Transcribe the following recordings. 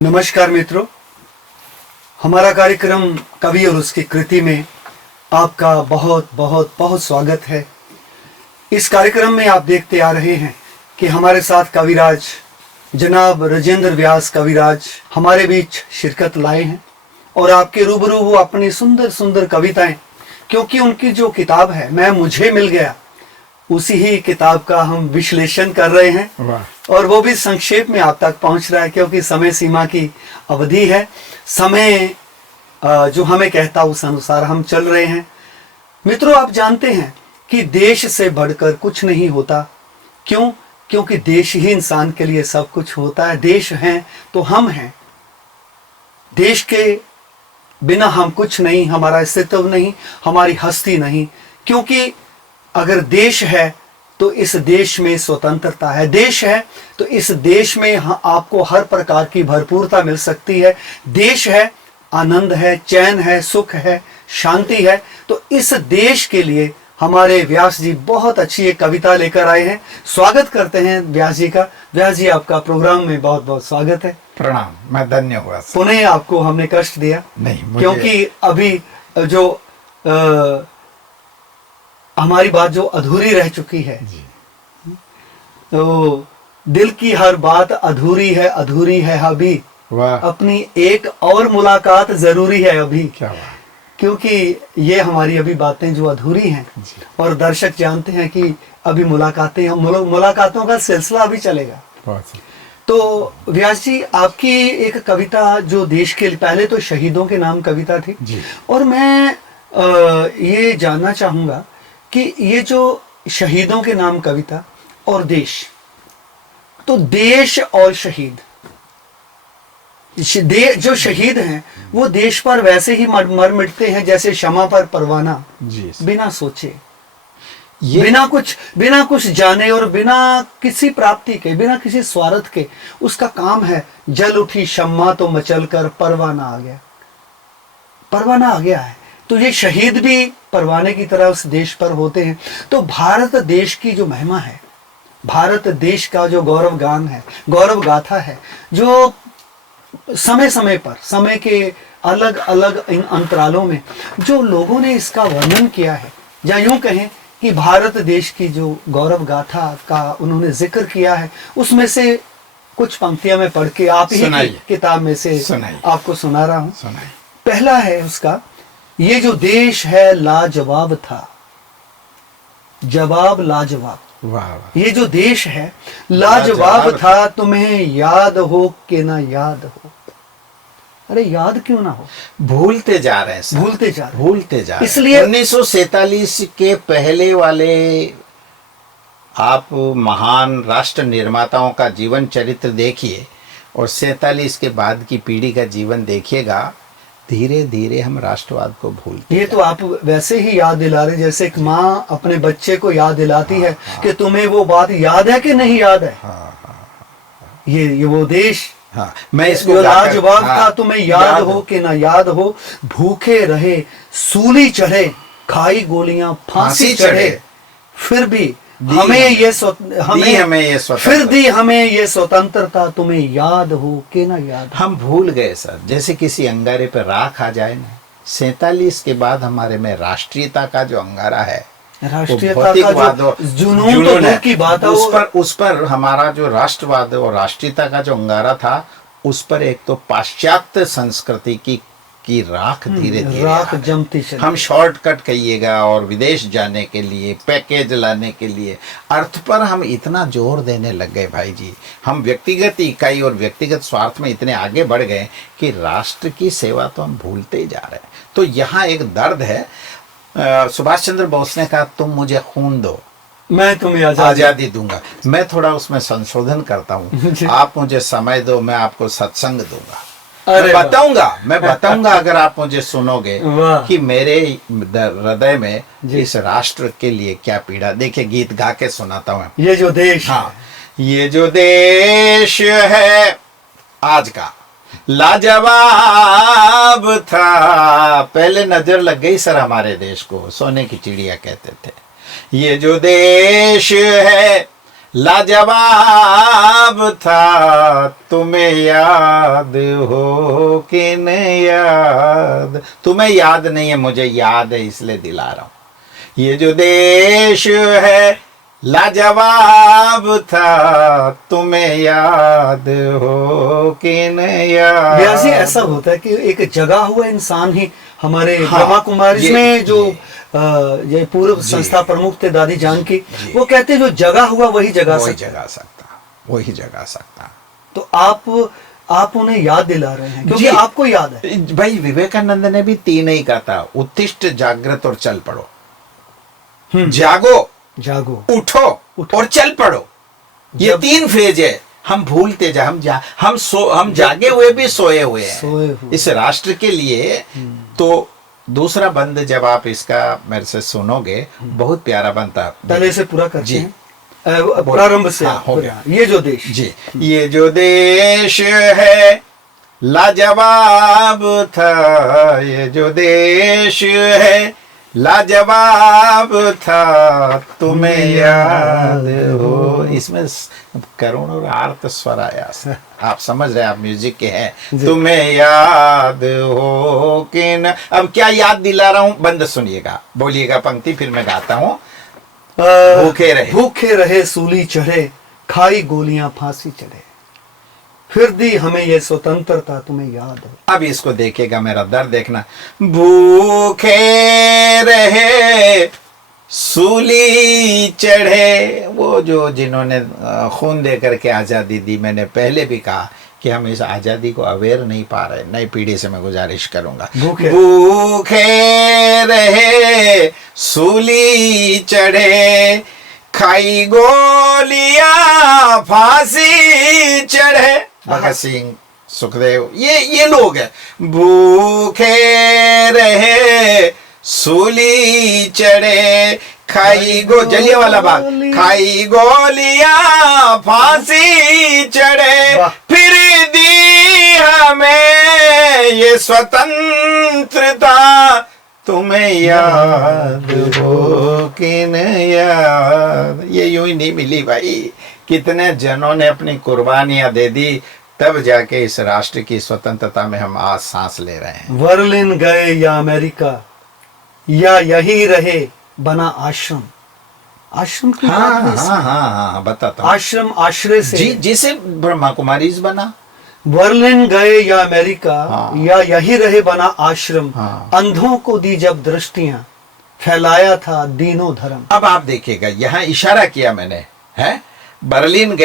नमस्कार मित्रों, हमारा कार्यक्रम कवि और उसकी कृति में आपका बहुत बहुत बहुत स्वागत है। इस कार्यक्रम में आप देखते आ रहे हैं कि हमारे साथ कविराज जनाब राजेंद्र व्यास कविराज हमारे बीच शिरकत लाए हैं और आपके रूबरू वो अपनी सुंदर सुंदर कविताएं, क्योंकि उनकी जो किताब है मैं मुझे मिल गया, उसी ही किताब का हम विश्लेषण कर रहे हैं और वो भी संक्षेप में आप तक पहुंच रहा है, क्योंकि समय सीमा की अवधि है। समय जो हमें कहता उस अनुसार हम चल रहे हैं। मित्रों, आप जानते हैं कि देश से बढ़कर कुछ नहीं होता। क्यों? क्योंकि देश ही इंसान के लिए सब कुछ होता है। देश हैं तो हम हैं, देश के बिना हम कुछ नहीं, हमारा अस्तित्व नहीं, हमारी हस्ती नहीं। क्योंकि अगर देश है तो इस देश में स्वतंत्रता है, देश है तो इस देश में आपको हर प्रकार की भरपूरता मिल सकती है। देश है, आनंद है, चैन है, सुख है, शांति है। तो इस देश के लिए हमारे व्यास जी बहुत अच्छी एक कविता लेकर आए हैं। स्वागत करते हैं व्यास जी का। व्यास जी, आपका प्रोग्राम में बहुत बहुत स्वागत है। प्रणाम, मैं धन्य हुआ। पुनः आपको हमने कष्ट दिया नहीं, क्योंकि अभी जो हमारी बात जो अधूरी रह चुकी है जी। तो दिल की हर बात अधूरी है अभी, वाह, अपनी एक और मुलाकात जरूरी है अभी। क्या बात। क्योंकि ये हमारी अभी बातें जो अधूरी हैं जी। और दर्शक जानते हैं कि अभी मुलाकातों का सिलसिला अभी चलेगा। बहुत सही। तो व्यास जी, आपकी एक कविता जो देश के पहले तो शहीदों के नाम कविता थी जी। और मैं ये जानना चाहूंगा कि ये जो शहीदों के नाम कविता और देश, तो देश और शहीद, जो शहीद हैं वो देश पर वैसे ही मर मिटते हैं जैसे शमा पर परवाना, जी। बिना सोचे, बिना कुछ जाने और बिना किसी प्राप्ति के, बिना किसी स्वार्थ के। उसका काम है जल उठी शम्मा तो मचल कर परवाना आ गया है। तो ये शहीद भी परवाने की तरह उस देश पर होते हैं। तो भारत देश की जो महिमा है, भारत देश का जो गौरव गान है, गौरव गाथा है, जो समय समय पर, समय के अलग अलग इन अंतरालों में जो लोगों ने इसका वर्णन किया है, या यूं कहें कि भारत देश की जो गौरव गाथा का उन्होंने जिक्र किया है, उसमें से कुछ पंक्तियां मैं पढ़ के आप ही की किताब में से आपको सुना रहा हूं। पहला है उसका, ये जो देश है लाजवाब था, जवाब लाजवाब। वाह। ये जो देश है लाजवाब था, तुम्हें याद हो कि ना याद हो। अरे याद क्यों ना हो? भूलते जा रहे हैं, भूलते जा रहे हैं। इसलिए 1947 के पहले वाले आप महान राष्ट्र निर्माताओं का जीवन चरित्र देखिए और 47 के बाद की पीढ़ी का जीवन देखिएगा, धीरे धीरे हम राष्ट्रवाद को भूलते। ये तो आप वैसे ही याद दिला रहे, जैसे एक माँ अपने बच्चे को याद दिलाती है कि तुम्हें वो बात याद है कि नहीं याद है। ये वो देश, मैं इसको लाजवाब था, तुम्हें याद हो कि ना याद हो। भूखे रहे, सूली चढ़े, खाई गोलियां, फांसी चढ़े, फिर भी हमें ये स्वतंत्रता, तुम्हें याद हो कि ना याद। हम भूल गए सर, जैसे किसी अंगारे पर राख आ जाए ना। 47 के बाद हमारे में राष्ट्रीयता का जो अंगारा है, राष्ट्रीयता का जो जुनून की बात है, उस पर हमारा जो राष्ट्रवाद और राष्ट्रीयता का जो अंगारा था, उस पर एक तो पाश्चात्य संस्कृति की राख धीरे धीरे राख जमती चली। हम शॉर्टकट कहिएगा और विदेश जाने के लिए, पैकेज लाने के लिए, अर्थ पर हम इतना जोर देने लग गए भाई जी। हम व्यक्तिगत इकाई और व्यक्तिगत स्वार्थ में इतने आगे बढ़ गए कि राष्ट्र की सेवा तो हम भूलते ही जा रहे हैं। तो यहाँ एक दर्द है। सुभाष चंद्र बोस ने कहा, तुम मुझे खून दो, मैं तुम्हें आजादी दूंगा। मैं थोड़ा उसमें संशोधन करता हूँ, आप मुझे समय दो, मैं आपको सत्संग दूंगा। मैं बताऊंगा अगर आप मुझे सुनोगे कि मेरे हृदय में इस राष्ट्र के लिए क्या पीड़ा। देखिए, गीत गा के सुनाता हूँ। ये जो देश, ये जो देश है आज का लाजवाब था। पहले नजर लग गई सर हमारे देश को, सोने की चिड़िया कहते थे। ये जो देश है लाजवाब था, तुम्हें याद हो कि न याद। तुम्हें याद नहीं है, मुझे याद है इसलिए दिला रहा हूं। ये जो देश है लाजवाब था, तुम्हें याद हो कि न याद। व्यास जी, ऐसा होता है कि एक जगा हुआ इंसान ही हमारे हाँ, ब्रह्मा कुमारी में जो ये- ये पूर्व संस्था प्रमुख थे दादी जानकी, वो कहते हैं जो जगा हुआ वही जगा वही सकता। जगा सकता, वही जगा सकता। तो आप उन्हें याद दिला रहे हैं क्योंकि जी। आपको याद है। भाई विवेकानंद ने भी तीन ही कहा था, उत्तिष्ठ, जागृत और चल पड़ो। जागो, जागो, उठो और चल पड़ो, ये जब- तीन फेज है। हम भूलते जा, हम जागे हुए भी सोए हुए सोए हैं हुए। इस राष्ट्र के लिए। तो दूसरा बंद जब आप इसका मेरे से सुनोगे, बहुत प्यारा बनता। पहले इसे पूरा करते जी। हैं प्रारंभ से। हाँ, हो गया। ये जो देश, जी, ये जो देश है लाजवाब था, ये जो देश है लाजवाब था, तुम्हें याद हो। इसमें करुण और आर्त स्वर आया। आप समझ रहे हैं, आप म्यूजिक के हैं। तुम्हें याद हो कि न। अब क्या याद दिला रहा हूं, बंद सुनिएगा, बोलिएगा पंक्ति, फिर मैं गाता हूं। भूखे रहे सूली चढ़े, खाई गोलियां फांसी चढ़े, फिर दी हमें ये स्वतंत्रता, तुम्हें याद हो। अब इसको देखेगा, मेरा दर्द देखना। भूखे रहे सूली चढ़े, वो जो जिन्होंने खून दे करके आज़ादी दी। मैंने पहले भी कहा कि हम इस आज़ादी को अवेयर नहीं पा रहे। नई पीढ़ी से मैं गुजारिश करूंगा। भूखे रहे सूली चढ़े, खाई गोलियां फांसी चढ़े। भगत सिंह, सुखदेव, ये लोग हैं। भूखे रहे सूली चढ़े, खाई गो, जलियांवाला बाग, खाई गोलियां फांसी चढ़े, फिर दी हमें ये स्वतंत्रता, तुम्हें याद हो कि न याद। ये यूं ही नहीं मिली भाई, कितने जनों ने अपनी कुर्बानियां दे दी, तब जाके इस राष्ट्र की स्वतंत्रता में हम आज सांस ले रहे हैं। बर्लिन गए या अमेरिका, या यही रहे बना आश्रम। आश्रम की बात नहीं, हाँ, बताता हूँ। आश्रम आश्रय से, जी, जिसे ब्रह्मा कुमारीज बना। बर्लिन गए या अमेरिका, हाँ। या यही रहे बना आश्रम। हाँ। अंधों को दी जब दृष्टियां, फैलाया था दीनों धर्म। अब आप देखिएगा, यहाँ इशारा किया मैंने, है बर्लिन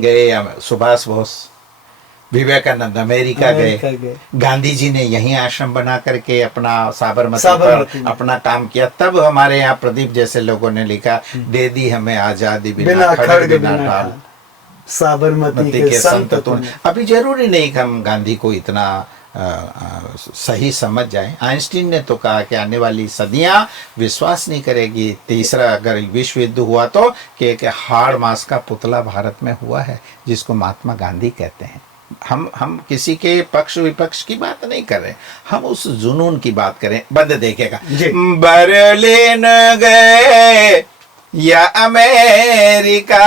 गए सुभाष बोस, विवेकानंद अमेरिका गए, गांधी जी ने यहीं आश्रम बना करके अपना साबरमती पर अपना काम किया। तब हमारे यहाँ प्रदीप जैसे लोगों ने लिखा, दे दी हमें आजादी बिना खड़ग बिना ढाल, साबरमती के संत तूने। अभी जरूरी नहीं कि हम गांधी को इतना सही समझ जाएं। आइंस्टीन ने तो कहा कि आने वाली सदियां विश्वास नहीं करेगी, तीसरा अगर विश्व युद्ध हुआ तो, कि एक हाड़ मास का पुतला भारत में हुआ है जिसको महात्मा गांधी कहते हैं। हम किसी के पक्ष विपक्ष की बात नहीं कर रहे, हम उस जुनून की बात करें। बंद देखेगा। बर्लिन गए या अमेरिका,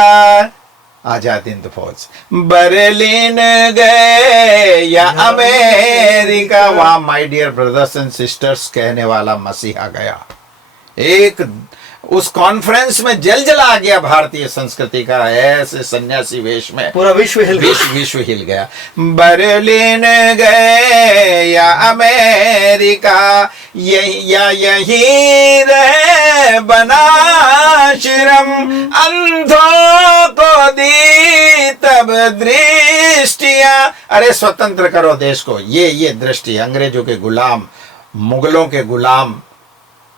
आजाद हिंद फौज, बर्लिन गए या अमेरिका, वहां my dear brothers and sisters कहने वाला मसीहा गया। एक उस कॉन्फ्रेंस में जला गया भारतीय संस्कृति का, ऐसे सन्यासी वेश में पूरा विश्व हिल गया। बर्लिन गए या अमेरिका, यही रहे बनाश्रम, अंधों को दी तब दृष्टियां। अरे स्वतंत्र करो देश को, ये दृष्टि, अंग्रेजों के गुलाम, मुगलों के गुलाम,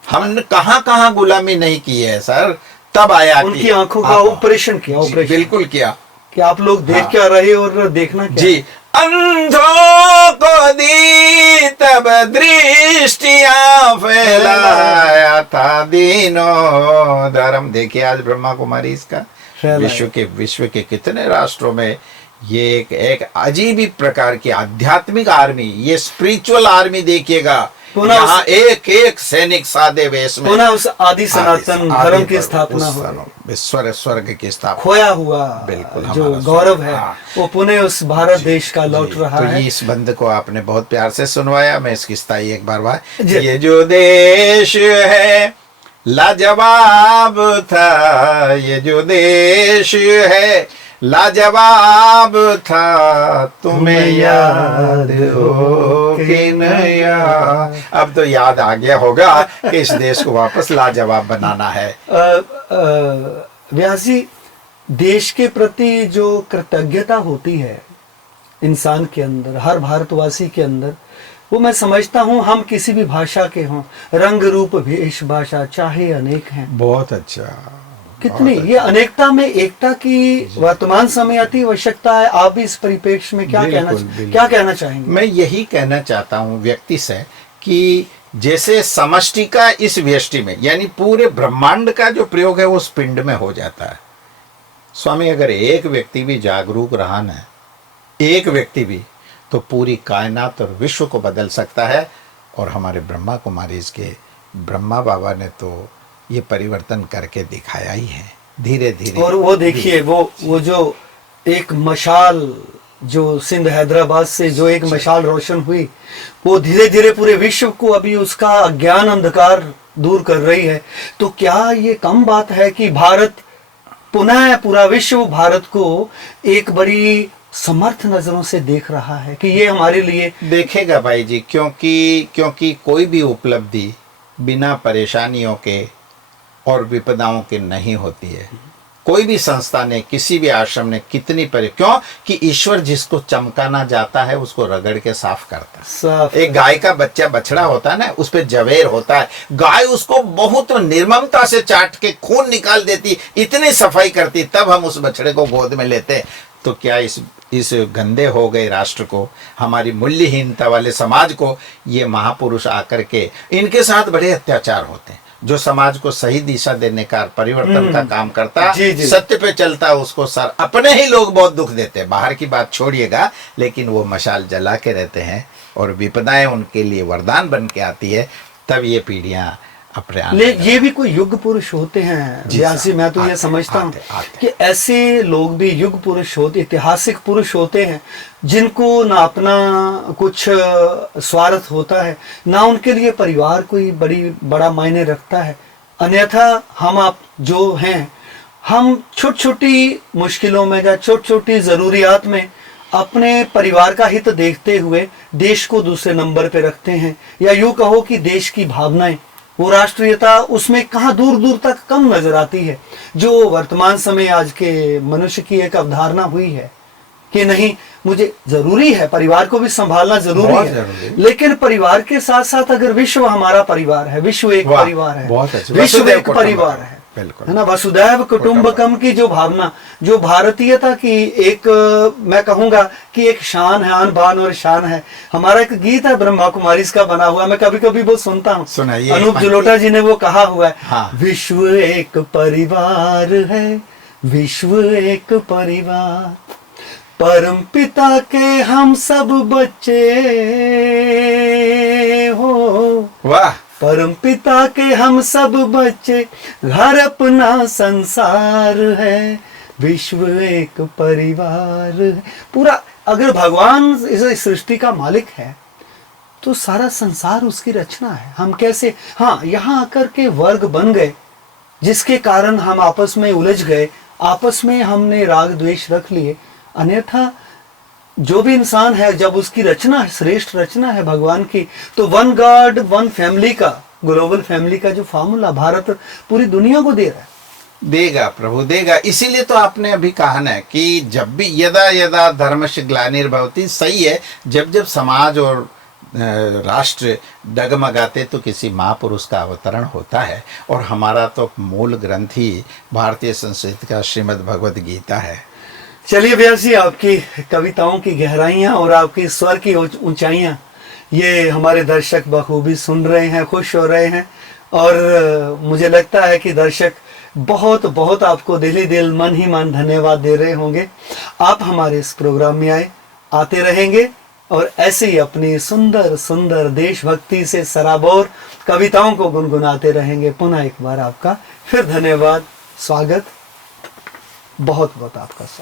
हमने कहां गुलामी नहीं की है सर। तब आया उनकी आंखों का ऑपरेशन किया, बिल्कुल किया कि आप लोग देख क्या रहे और देखना क्या। जी, अंधों को दी तब दृष्टियां, फैलाया था दीनों धर्म। देखिए आज ब्रह्मा कुमारी इसका विश्व के कितने राष्ट्रों में ये एक अजीब ही प्रकार की आध्यात्मिक आर्मी, ये स्पिरिचुअल आर्मी देखिएगा। पुनः यहाँ एक एक सैनिक सादे वेश में पुनः उस आदि सनातन धर्म की स्थापना हो, स्वर्ग की स्थापना, खोया हुआ बिल्कुल जो हमारा गौरव है हाँ। वो पुनः उस भारत देश का लौट रहा तो है। ये इस बंद को आपने बहुत प्यार से सुनवाया, मैं इसकी स्थाई एक बार जी। ये जो देश है लाजवाब था, ये जो देश है लाजवाब था, तुम्हें याद हो कि नया। अब तो याद आ गया होगा कि इस देश को वापस लाजवाब बनाना है। व्यास जी, देश के प्रति जो कृतज्ञता होती है इंसान के अंदर, हर भारतवासी के अंदर, वो मैं समझता हूँ हम किसी भी भाषा के हों, रंग रूप भेष भाषा चाहे अनेक हैं। बहुत अच्छा, कितनी ये अनेकता में एकता की वर्तमान समय अति आवश्यकता है। आप भी इस परिप्रेक्ष्य में क्या कहना चाहेंगे? मैं यही कहना चाहता हूँ व्यक्ति से कि जैसे समष्टि का इस व्यष्टि में, यानी पूरे ब्रह्मांड का जो प्रयोग है वो उस पिंड में हो जाता है। स्वामी, अगर एक व्यक्ति भी जागरूक रहा ना, एक व्यक्ति भी, तो पूरी कायनात और विश्व को बदल सकता है। और हमारे ब्रह्मा कुमारी इसके ब्रह्मा बाबा ने तो ये परिवर्तन करके दिखाया ही है धीरे धीरे। और वो देखिए वो जो एक मशाल जो सिंध हैदराबाद से जो एक मशाल रोशन हुई, वो धीरे धीरे पूरे विश्व को अभी उसका अज्ञान अंधकार दूर कर रही है। तो क्या ये कम बात है कि भारत पुनः पूरा विश्व भारत को एक बड़ी समर्थ नजरों से देख रहा है कि ये हमारे लिए देखेगा भाई जी, क्योंकि कोई भी उपलब्धि बिना परेशानियों के और विपदाओं के नहीं होती है। कोई भी संस्था ने, किसी भी आश्रम ने कितनी क्यों कि ईश्वर जिसको चमकाना जाता है उसको रगड़ के साफ करता है। एक गाय का बच्चा बछड़ा होता है ना, उस पे जवेर होता है, गाय उसको बहुत निर्ममता से चाट के खून निकाल देती, इतनी सफाई करती, तब हम उस बछड़े को गोद में लेते। तो क्या इस गंदे हो गए राष्ट्र को, हमारी मूल्यहीनता वाले समाज को ये महापुरुष आकर के, इनके साथ बड़े अत्याचार होते हैं। जो समाज को सही दिशा देने का, परिवर्तन का काम करता, सत्य पे चलता, उसको सर अपने ही लोग बहुत दुख देते हैं। बाहर की बात छोड़िएगा, लेकिन वो मशाल जला के रहते हैं और विपदाएं उनके लिए वरदान बन के आती है। तब ये पीढ़ियां अपने ये भी कोई युग पुरुष होते हैं व्यासी। मैं तो ये समझता हूँ कि ऐसे लोग भी युग पुरुष होते, ऐतिहासिक पुरुष होते हैं जिनको ना अपना कुछ स्वार्थ होता है, ना उनके लिए परिवार कोई बड़ा मायने रखता है। अन्यथा हम आप जो हैं, हम छोटी छोटी मुश्किलों में या छोटी छोटी जरूरियात में अपने परिवार का हित देखते हुए देश को दूसरे नंबर पे रखते हैं। या यूं कहो कि देश की भावनाएं, वो राष्ट्रीयता उसमें कहाँ दूर दूर तक कम नजर आती है। जो वर्तमान समय आज के मनुष्य की एक अवधारणा हुई है कि नहीं, मुझे जरूरी है, परिवार को भी संभालना जरूरी है, लेकिन परिवार के साथ साथ अगर विश्व हमारा परिवार है, विश्व एक परिवार है, विश्व एक परिवार है, है ना, वसुदैव कुटुंबकम की जो भावना, जो भारतीयता की एक, मैं कहूंगा कि एक शान है, आन बान और शान है। हमारा एक गीत है ब्रह्मा कुमारी का बना हुआ, मैं कभी कभी वो सुनता हूँ, अनूप जलोटा जी ने वो कहा हुआ है, हाँ। विश्व एक परिवार है, विश्व एक परिवार, परम पिता के हम सब बच्चे हो, वाह, परम पिता के हम सब बच्चे, घर अपना संसार है, विश्व एक परिवार है। पूरा अगर भगवान इस सृष्टि का मालिक है तो सारा संसार उसकी रचना है। हम कैसे, हाँ, यहाँ आकर के वर्ग बन गए जिसके कारण हम आपस में उलझ गए, आपस में हमने राग द्वेष रख लिए। अन्यथा जो भी इंसान है, जब उसकी रचना है, श्रेष्ठ रचना है भगवान की, तो वन गॉड वन फैमिली का, ग्लोबल फैमिली का जो फार्मूला भारत पूरी दुनिया को दे रहा है, देगा प्रभु देगा। इसीलिए तो आपने अभी कहा ना कि जब भी यदा यदा धर्मस्य ग्लानिर्भवति, सही है, जब जब समाज और राष्ट्र डगमगाते तो किसी महापुरुष का अवतरण होता है। और हमारा तो मूल ग्रंथ ही भारतीय संस्कृति का श्रीमद् भगवद गीता है। चलिए व्यास जी, आपकी कविताओं की गहराइयाँ और आपकी स्वर की ऊंचाइयाँ ये हमारे दर्शक बखूबी सुन रहे हैं, खुश हो रहे हैं। और मुझे लगता है कि दर्शक बहुत बहुत आपको दिली दिल, मन ही मन धन्यवाद दे रहे होंगे। आप हमारे इस प्रोग्राम में आए, आते रहेंगे और ऐसे ही अपनी सुंदर सुंदर देशभक्ति से सराबोर कविताओं को गुनगुनाते रहेंगे। पुनः एक बार आपका फिर धन्यवाद, स्वागत, बहुत बहुत आपका स्वागत।